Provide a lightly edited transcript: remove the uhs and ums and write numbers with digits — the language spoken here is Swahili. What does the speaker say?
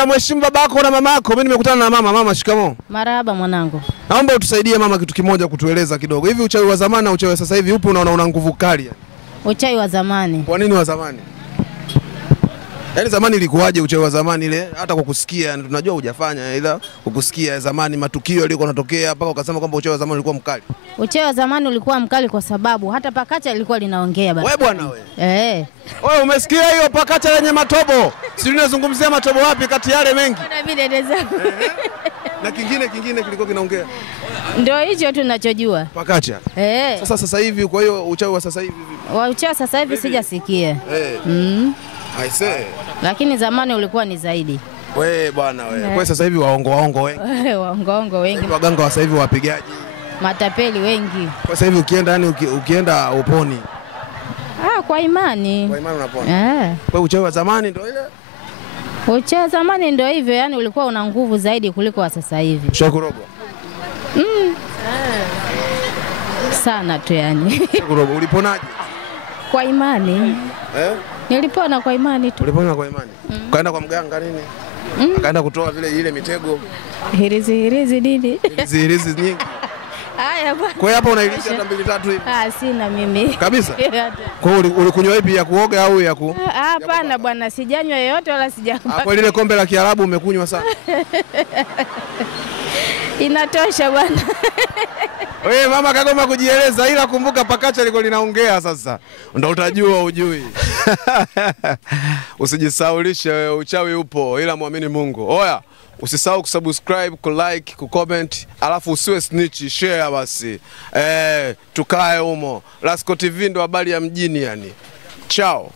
na mheshimu babako na mamako. Mimi nimekutana na mama. Mama, shikamoo. Marahaba mwanangu. Naomba utusaidie mama kitu kimoja kutueleza kidogo. Hivi uchawi wa zamani na uchawi sasa hivi upo unaona una nguvu kali yani? Uchawi wa zamani. Kwa nini wa zamani? Yaani zamani ilikuwaje uchawi wa zamani ile? Hata kwa kusikia tunajua hujafanya ila kukusikia zamani matukio yalikuwa yanatokea mpaka ukasema kwamba uchawi wa zamani ulikuwa mkali. Uchawi wa zamani ulikuwa mkali kwa sababu hata pakacha lilikuwa linaongea basi. Wewe bwana wewe. Wewe umesikia hiyo pakacha lenye matobo? Si unazungumzia matobo wapi kati yale mengi? Na vile ndio. Na kingine kilikuwa kinaongea. Ndio hicho tunachojua. Pakacha. Sasa hivi kwa hiyo uchawi wa sasa hivi vipi? Wa uchawi sasa hivi sijasikia. I say. Lakini zamani ulikuwa ni zaidi. Wewe bwana wewe. Kwa sasa hivi waongo wengi. Waongo wengi. Waganga wa sasa hivi wapigaji. Matapeli wengi. Kwa sasa hivi ukienda yani ukienda uponi. Kwa imani. Kwa imani unapona. Kwa uchawi wa zamani ndio ile? Uchawi wa zamani ndio hivyo, yani ulikuwa una nguvu zaidi kuliko wa sasa hivi. Ushakurogwa? Sana tu yani. Ushakurogwa uliponaje? Kwa imani. Nilipona kwa imani tu. Ulipona kwa imani? Kaenda kwa mganga nini? Akaenda kutoa vile ile mitego. Hirizi nini? Hirizi nyingi. Haya bwana. Kwa hiyo hapa unailisha hata 2-3 hivi. Sina mimi. Kabisa? Kwa hiyo ulikunywa ipi ya kuoga au ya ku? Hapana bwana, sijanywa yoyote wala sijakunywa. Hapo lile kombe la Kiarabu umekunywa sana. Inatosha bwana. Wewe mama kagoma kujieleza ila kumbuka pakacha liko linaongea sasa. Ndio utajua ujui. Usijisaulishe wewe, uchawi upo ila muamini Mungu. Oya, usisahau kusubscribe, kulike, kucomment, alafu usiwe snitch, share basi. Tukae humo. Lasco TV ndo habari ya mjini yani. Ciao.